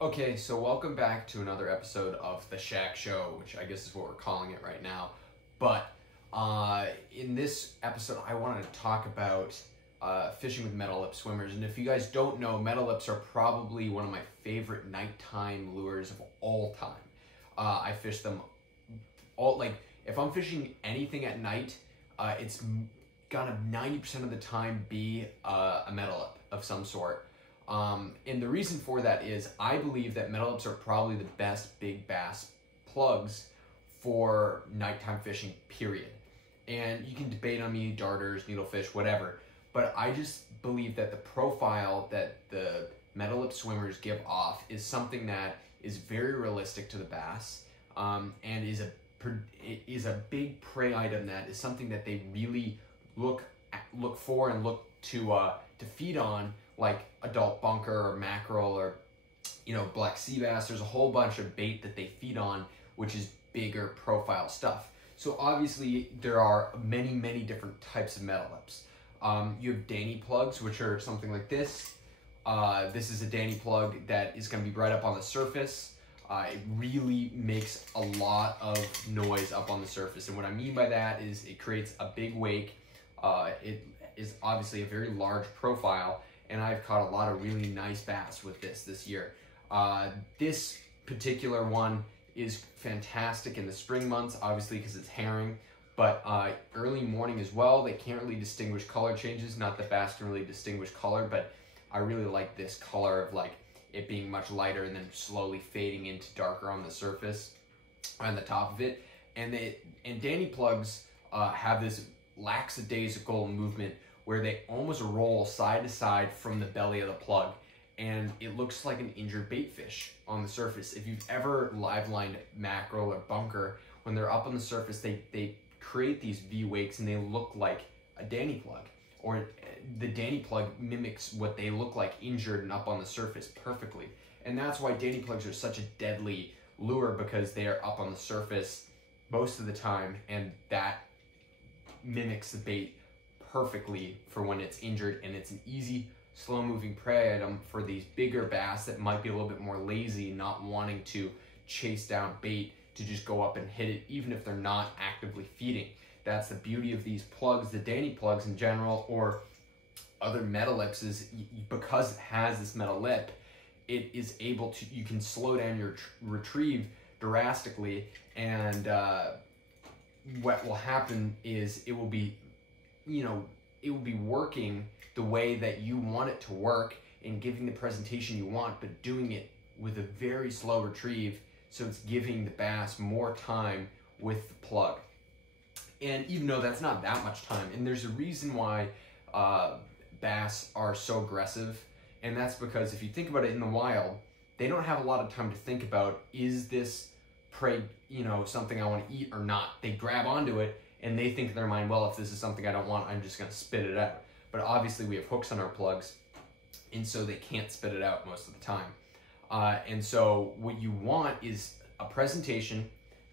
Okay, so welcome back to another episode of The Shack Show, which I guess is what we're calling it right now. But in this episode, I wanted to talk about fishing with metal lip swimmers. And if you guys don't know, metal lips are probably one of my favorite nighttime lures of all time. I fish them all, like, if I'm fishing anything at night, it's gonna 90% of the time be a metal lip of some sort. And the reason for that is I believe that metal lips are probably the best big bass plugs for nighttime fishing, period. And you can debate on me, darters, needlefish, whatever, but I just believe that the profile that the metal lip swimmers give off is something that is very realistic to the bass, and is a big prey item that is something that they really look for and look to feed on, like adult bunker or mackerel or black sea bass. There's a whole bunch of bait that they feed on, which is bigger profile stuff. So obviously there are many different types of metal lips. You have Danny plugs, which are something like this. This is a Danny plug that is going to be right up on the surface. It really makes a lot of noise up on the surface, and what I mean by that is it creates a big wake. It is obviously a very large profile, and I've caught a lot of really nice bass with this year. This particular one is fantastic in the spring months, obviously because it's herring, but early morning as well. They can't really distinguish color changes. Not that bass can really distinguish color, but I really like this color of like it being much lighter and then slowly fading into darker on the surface, on the top of it. And Danny plugs have this lackadaisical movement where they almost roll side to side from the belly of the plug, and it looks like an injured bait fish on the surface. If you've ever live lined mackerel or bunker, when they're up on the surface, they create these V wakes and they look like a Danny plug, or the Danny plug mimics what they look like injured and up on the surface perfectly. And that's why Danny plugs are such a deadly lure, because they are up on the surface most of the time, and that mimics the bait perfectly for when it's injured, and it's an easy, slow-moving prey item for these bigger bass that might be a little bit more lazy, not wanting to chase down bait to just go up and hit it, even if they're not actively feeding. That's the beauty of these plugs, the Danny plugs in general, or other metal lips, is because it has this metal lip, it is able to, you can slow down your retrieve drastically, and what will happen is it will be working the way that you want it to work and giving the presentation you want, but doing it with a very slow retrieve, so it's giving the bass more time with the plug. And even though that's not that much time, and there's a reason why bass are so aggressive, and that's because if you think about it in the wild, they don't have a lot of time to think about, is this prey something I want to eat or not? They grab onto it and they think in their mind, well, if this is something I don't want, I'm just going to spit it out. But obviously we have hooks on our plugs, and so they can't spit it out most of the time. And so what you want is a presentation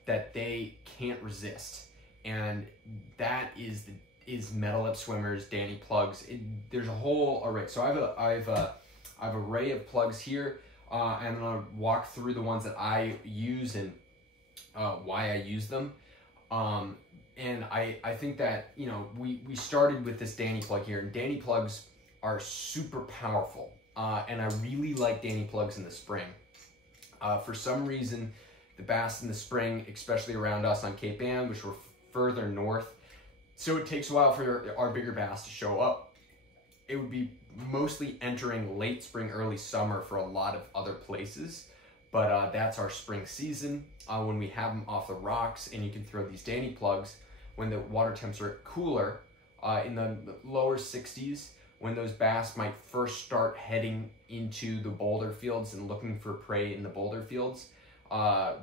that they can't resist, and that is metal lip swimmers, Danny plugs. There's a whole array. So I have an array of plugs here, and I'm gonna walk through the ones that I use and why I use them. And I think that, we started with this Danny plug here, and Danny plugs are super powerful. And I really like Danny plugs in the spring. For some reason, the bass in the spring, especially around us on Cape Ann, which we're further north, so it takes a while for our bigger bass to show up. It would be mostly entering late spring, early summer for a lot of other places. But that's our spring season, when we have them off the rocks, and you can throw these Danny plugs when the water temps are cooler, in the lower 60s, when those bass might first start heading into the boulder fields and looking for prey in the boulder fields.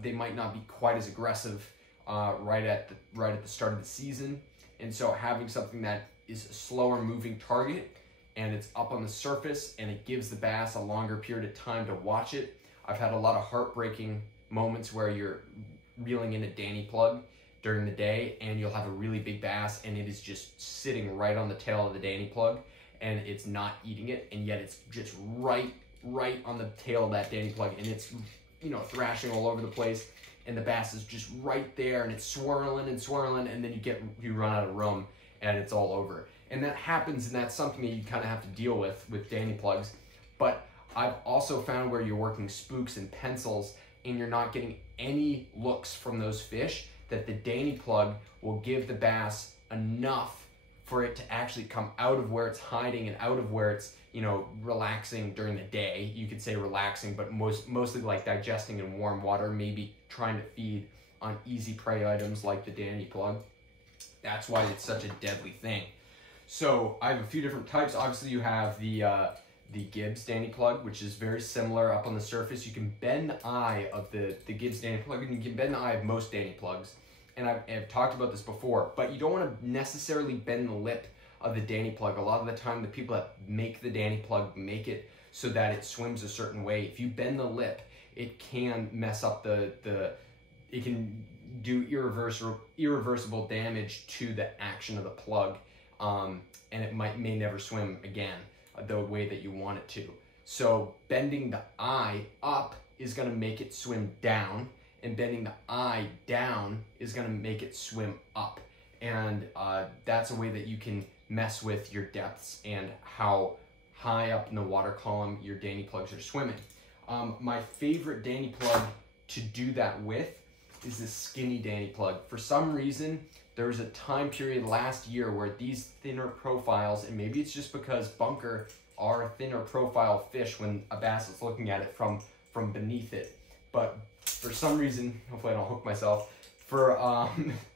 They might not be quite as aggressive right at the start of the season, and so having something that is a slower moving target, and it's up on the surface, and it gives the bass a longer period of time to watch it. I've had a lot of heartbreaking moments where you're reeling in a Danny plug during the day, and you'll have a really big bass, and it is just sitting right on the tail of the Danny plug, and it's not eating it, and yet it's just right right on the tail of that Danny plug, and it's, you know, thrashing all over the place, and the bass is just right there, and it's swirling and swirling, and then you run out of room, and it's all over. And that happens, and that's something that you kind of have to deal with Danny plugs. But I've also found where you're working spooks and pencils, and you're not getting any looks from those fish, that the Danny plug will give the bass enough for it to actually come out of where it's hiding and out of where it's, you know, relaxing during the day. You could say relaxing, but mostly like digesting in warm water, maybe trying to feed on easy prey items like the Danny plug. That's why it's such a deadly thing. So I have a few different types. Obviously you have the Gibbs Danny plug, which is very similar up on the surface. You can bend the eye of the Gibbs Danny plug, and you can bend the eye of most Danny plugs. And I've talked about this before, but you don't want to necessarily bend the lip of the Danny plug. A lot of the time, the people that make the Danny plug make it so that it swims a certain way. If you bend the lip, it can mess up it can do irreversible damage to the action of the plug, and it may never swim again the way that you want it to. So bending the eye up is going to make it swim down, and bending the eye down is going to make it swim up. And that's a way that you can mess with your depths and how high up in the water column your Danny plugs are swimming. My favorite Danny plug to do that with is this skinny Danny plug. For some reason, there was a time period last year where these thinner profiles, and maybe it's just because bunker are a thinner profile fish when a bass is looking at it from beneath it, but for some reason, hopefully I don't hook myself, for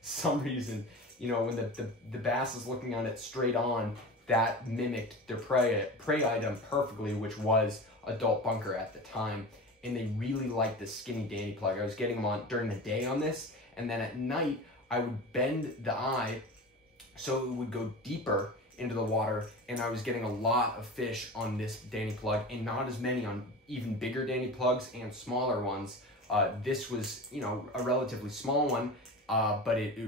some reason, you know, when the bass is looking on it straight on, that mimicked their prey item perfectly, which was adult bunker at the time, and they really liked the skinny Danny plug. I was getting them on during the day on this, and then at night I would bend the eye so it would go deeper into the water, and I was getting a lot of fish on this Danny plug, and not as many on even bigger Danny plugs and smaller ones. This was, you know, a relatively small one, but it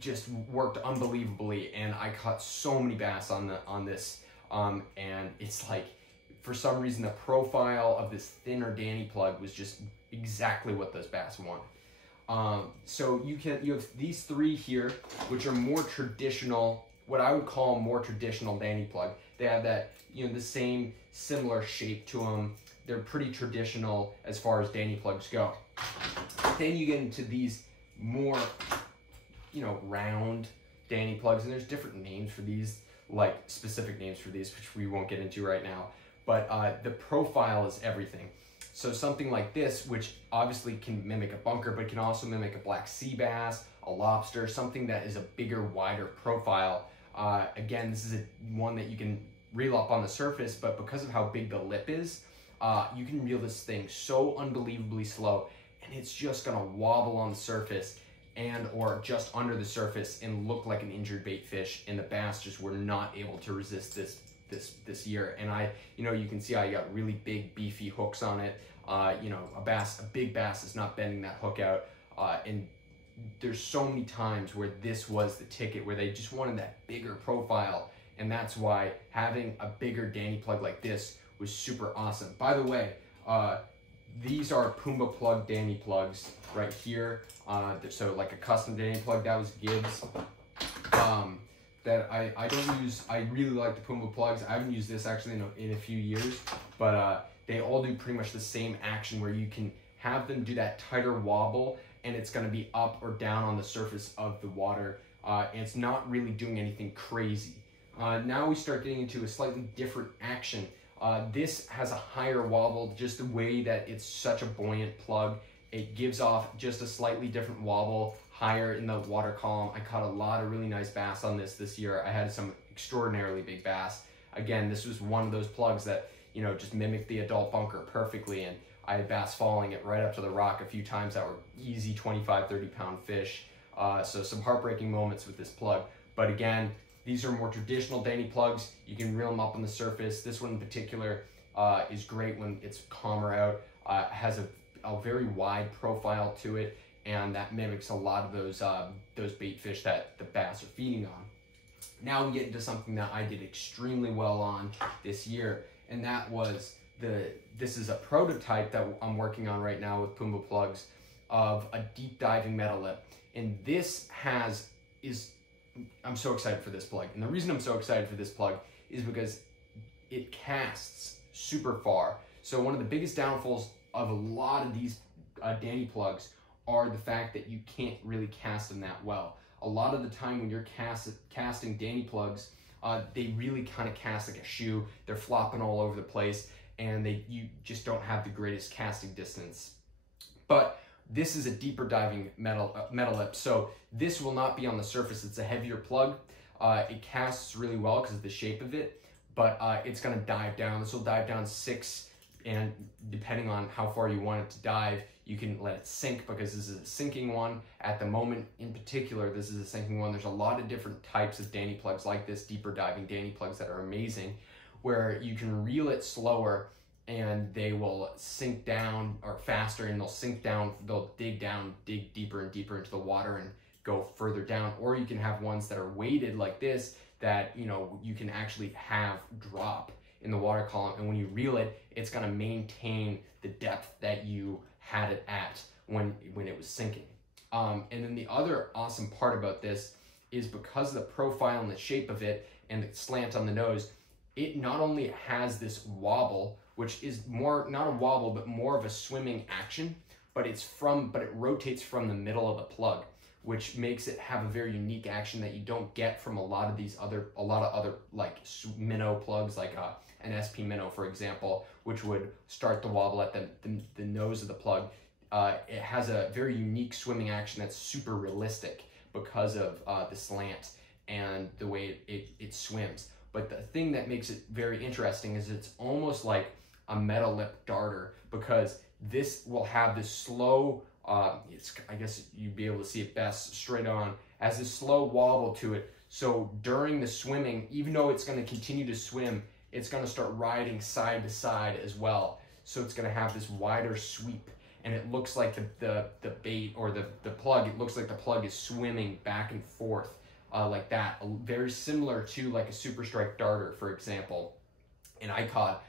just worked unbelievably, and I caught so many bass on this, and it's like, for some reason, the profile of this thinner Danny plug was just exactly what those bass wanted. So you have these three here, which are more traditional, what I would call more traditional Danny plug. They have that, you know, the same similar shape to them. They're pretty traditional as far as Danny plugs go. Then you get into these more, you know, round Danny plugs, and there's different names for these, like specific names for these, which we won't get into right now. But the profile is everything. So something like this, which obviously can mimic a bunker, but can also mimic a black sea bass, a lobster, something that is a bigger, wider profile. Again, this is one that you can reel up on the surface, but because of how big the lip is, you can reel this thing so unbelievably slow, and it's just gonna wobble on the surface and or just under the surface and look like an injured bait fish, and the bass just were not able to resist this year. And you know, you can see I got really big beefy hooks on it. You know, a big bass is not bending that hook out, and there's so many times where this was the ticket, where they just wanted that bigger profile, and that's why having a bigger Danny plug like this was super awesome. By the way, these are Puma plug Danny plugs right here. So like a custom Danny plug, that was Gibbs. That I don't use. I really like the Puma plugs. I haven't used this actually in a few years, but they all do pretty much the same action, where you can have them do that tighter wobble, and it's going to be up or down on the surface of the water, and it's not really doing anything crazy. Now we start getting into a slightly different action. This has a higher wobble, just the way that it's such a buoyant plug. It gives off just a slightly different wobble, higher in the water column. I caught a lot of really nice bass on this year. I had some extraordinarily big bass. Again, this was one of those plugs that, you know, just mimicked the adult bunker perfectly, and I had bass falling it right up to the rock a few times that were easy 25, 30 pound fish. So some heartbreaking moments with this plug. But again, these are more traditional Danny plugs. You can reel them up on the surface. This one in particular is great when it's calmer out. Has a very wide profile to it, and that mimics a lot of those bait fish that the bass are feeding on. Now we get into something that I did extremely well on this year, and that was this is a prototype that I'm working on right now with Puma plugs of a deep diving metal lip. And this I'm so excited for this plug. And the reason I'm so excited for this plug is because it casts super far. So one of the biggest downfalls of a lot of these Danny plugs are the fact that you can't really cast them that well. A lot of the time when you're casting Danny plugs, they really kind of cast like a shoe. They're flopping all over the place, and you just don't have the greatest casting distance. But this is a deeper diving metal lip, so this will not be on the surface. It's a heavier plug. It casts really well because of the shape of it, but it's going to dive down. This will dive down 6, and depending on how far you want it to dive, you can let it sink, because this is a sinking one. At the moment in particular, this is a sinking one. There's a lot of different types of Danny plugs like this, deeper diving Danny plugs, that are amazing, where you can reel it slower and they will sink down, or faster, and they'll sink down, they'll dig deeper and deeper into the water and go further down. Or you can have ones that are weighted like this, that you can actually have drop in the water column, and when you reel it, it's going to maintain the depth that you had it at when it was sinking. And then the other awesome part about this is, because of the profile and the shape of it and the slant on the nose, it not only has this wobble, which is not a wobble, but more of a swimming action, but it rotates from the middle of the plug, which makes it have a very unique action that you don't get from a lot of other like minnow plugs, like an SP minnow, for example, which would start the wobble at the nose of the plug. It has a very unique swimming action that's super realistic because of the slant and the way it swims. But the thing that makes it very interesting is it's almost like a metal lip darter, because this will have this slow, I guess you'd be able to see it best straight on, as a slow wobble to it. So during the swimming, even though it's going to continue to swim, it's going to start riding side to side as well. So it's going to have this wider sweep, and it looks like the bait, or the plug, it looks like the plug is swimming back and forth like that. Very similar to like a Super Strike darter, for example. And I caught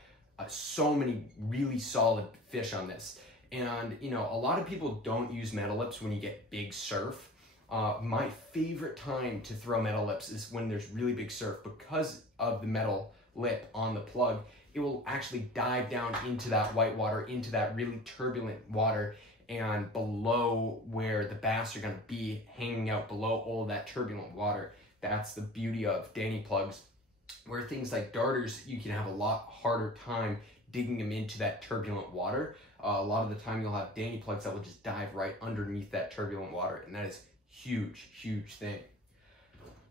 so many really solid fish on this. And a lot of people don't use metal lips when you get big surf. My favorite time to throw metal lips is when there's really big surf, because of the metal lip on the plug. It will actually dive down into that white water, into that really turbulent water, and below where the bass are going to be, hanging out below all that turbulent water. That's the beauty of Danny plugs, where things like darters, you can have a lot harder time digging them into that turbulent water. A lot of the time you'll have Danny plugs that will just dive right underneath that turbulent water, and that is huge, huge thing.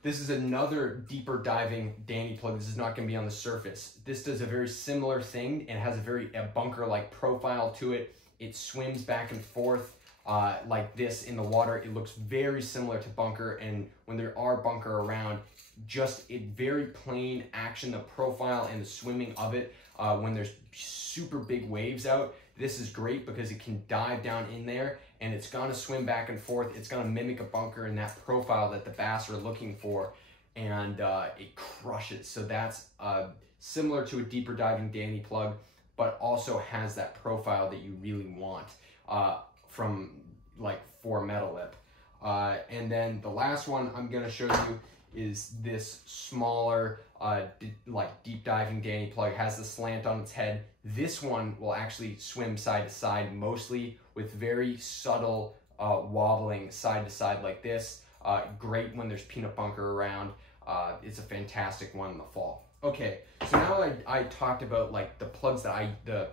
This is another deeper diving Danny plug. This is not going to be on the surface. This does a very similar thing and has a bunker-like profile to it. It swims back and forth like this in the water. It looks very similar to bunker, and when there are bunker around, just a very plain action, the profile and the swimming of it. When there's super big waves out, this is great because it can dive down in there, and it's going to swim back and forth. It's going to mimic a bunker in that profile that the bass are looking for, and it crushes. So that's similar to a deeper diving Danny plug, but also has that profile that you really want for metal lip. And then the last one I'm going to show you is this smaller deep diving Danny plug. It has the slant on its head. This one will actually swim side to side, mostly with very subtle wobbling side to side like this. Great when there's peanut bunker around. It's a fantastic one in the fall. Okay, so now I talked about like the plugs that the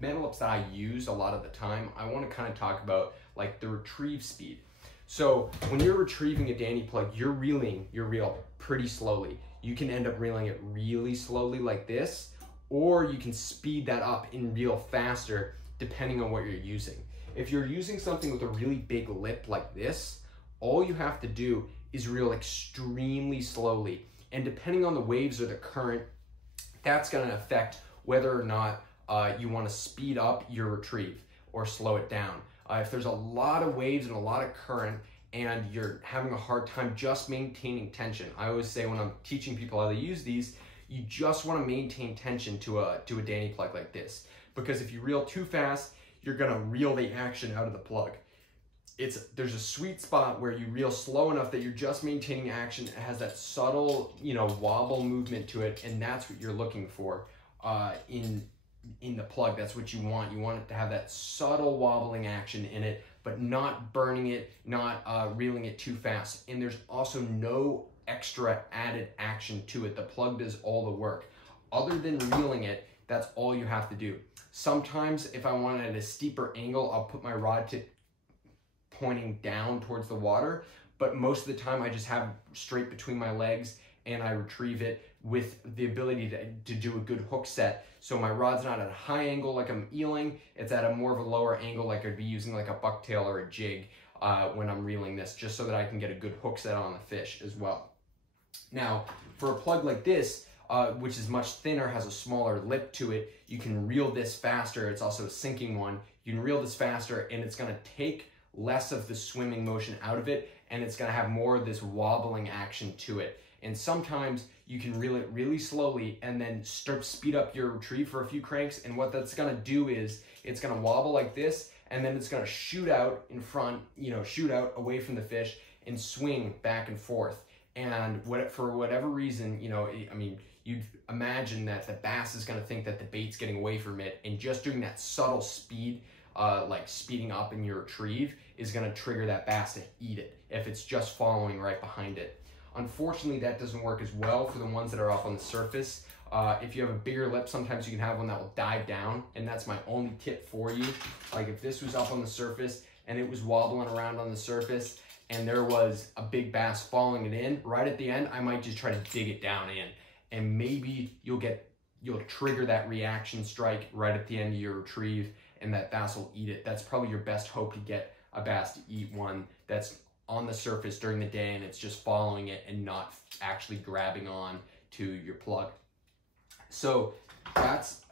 metal lips that I use a lot of the time. I want to kind of talk about like the retrieve speed. So when you're retrieving a Danny plug, you're reeling your reel pretty slowly. You can end up reeling it really slowly like this, or you can speed that up and reel faster depending on what you're using. If you're using something with a really big lip like this, all you have to do is reel extremely slowly. And depending on the waves or the current, that's going to affect whether or not you want to speed up your retrieve or slow it down. If there's a lot of waves and a lot of current and you're having a hard time just maintaining tension, I always say when I'm teaching people how to use these, you just want to maintain tension to a Danny plug like this, because if you reel too fast, you're gonna reel the action out of the plug. There's a sweet spot where you reel slow enough that you're just maintaining action. It has that subtle, wobble movement to it, and that's what you're looking for in the plug. That's what you want. You want it to have that subtle wobbling action in it, but not burning it, not reeling it too fast. And there's also no extra added action to it. The plug does all the work. Other than reeling it, that's all you have to do. Sometimes if I want it at a steeper angle, I'll put my rod tip pointing down towards the water, but most of the time I just have straight between my legs and I retrieve it with the ability to do a good hook set. So my rod's not at a high angle like I'm eeling, it's at a more of a lower angle like I'd be using like a bucktail or a jig when I'm reeling this, just so that I can get a good hook set on the fish as well. Now, for a plug like this, which is much thinner, has a smaller lip to it, you can reel this faster. It's also a sinking one. You can reel this faster and it's gonna take less of the swimming motion out of it, and it's gonna have more of this wobbling action to it. And sometimes you can reel it really slowly and then speed up your retrieve for a few cranks, and what that's gonna do is it's gonna wobble like this, and then it's gonna shoot out in front, shoot out away from the fish and swing back and forth. And for whatever reason, you'd imagine that the bass is gonna think that the bait's getting away from it, and just doing that subtle speed, like speeding up in your retrieve, is gonna trigger that bass to eat it if it's just following right behind it. Unfortunately, that doesn't work as well for the ones that are up on the surface. If you have a bigger lip, sometimes you can have one that will dive down, and that's my only tip for you. Like if this was up on the surface and it was wobbling around on the surface and there was a big bass following it in, right at the end, I might just try to dig it down in, and maybe you'll trigger that reaction strike right at the end of your retrieve, and that bass will eat it. That's probably your best hope to get a bass to eat one that's on the surface during the day and it's just following it and not actually grabbing on to your plug. So that's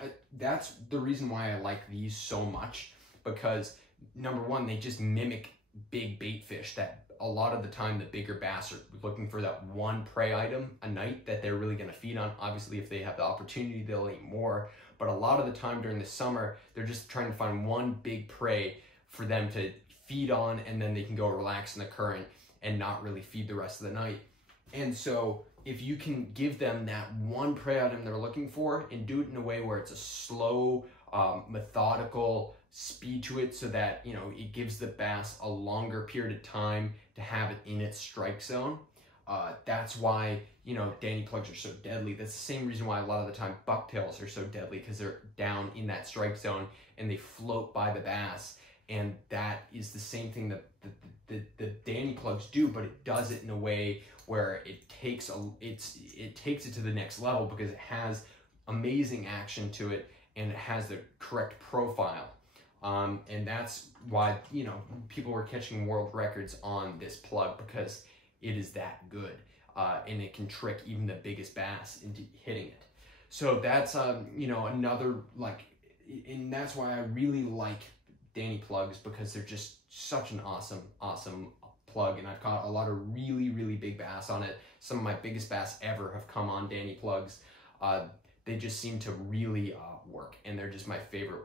the reason why I like these so much, because number one, they just mimic big bait fish that a lot of the time the bigger bass are looking for that one prey item a night that they're really going to feed on. Obviously, if they have the opportunity, they'll eat more, but a lot of the time during the summer, they're just trying to find one big prey for them to feed on, and then they can go relax in the current and not really feed the rest of the night. And so if you can give them that one prey item they're looking for and do it in a way where it's a slow, methodical speed to it, so that it gives the bass a longer period of time to have it in its strike zone. That's why Danny plugs are so deadly. That's the same reason why a lot of the time bucktails are so deadly, because they're down in that strike zone and they float by the bass. And that is the same thing that the Danny plugs do, but it does it in a way where it takes it to the next level, because it has amazing action to it and it has the correct profile. And that's why people were catching world records on this plug, because it is that good, and it can trick even the biggest bass into hitting it. So that's another, and that's why I really like Danny plugs, because they're just such an awesome plug, and I've caught a lot of really big bass on it. Some of my biggest bass ever have come on Danny plugs. They just seem to really work, and they're just my favorite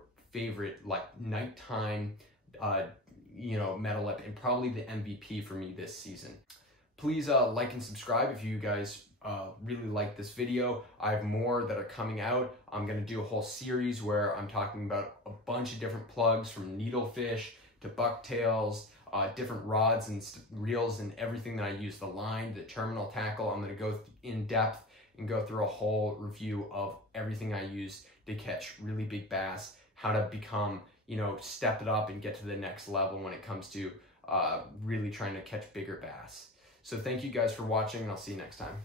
like nighttime metal lip, and probably the MVP for me this season. Please like and subscribe if you guys really like this video. I have more that are coming out. I'm gonna do a whole series where I'm talking about a bunch of different plugs, from needlefish to bucktails, different rods and reels and everything that I use, the line, the terminal tackle. I'm gonna go in depth and go through a whole review of everything I use to catch really big bass, how to become, step it up and get to the next level when it comes to really trying to catch bigger bass. So thank you guys for watching, and I'll see you next time.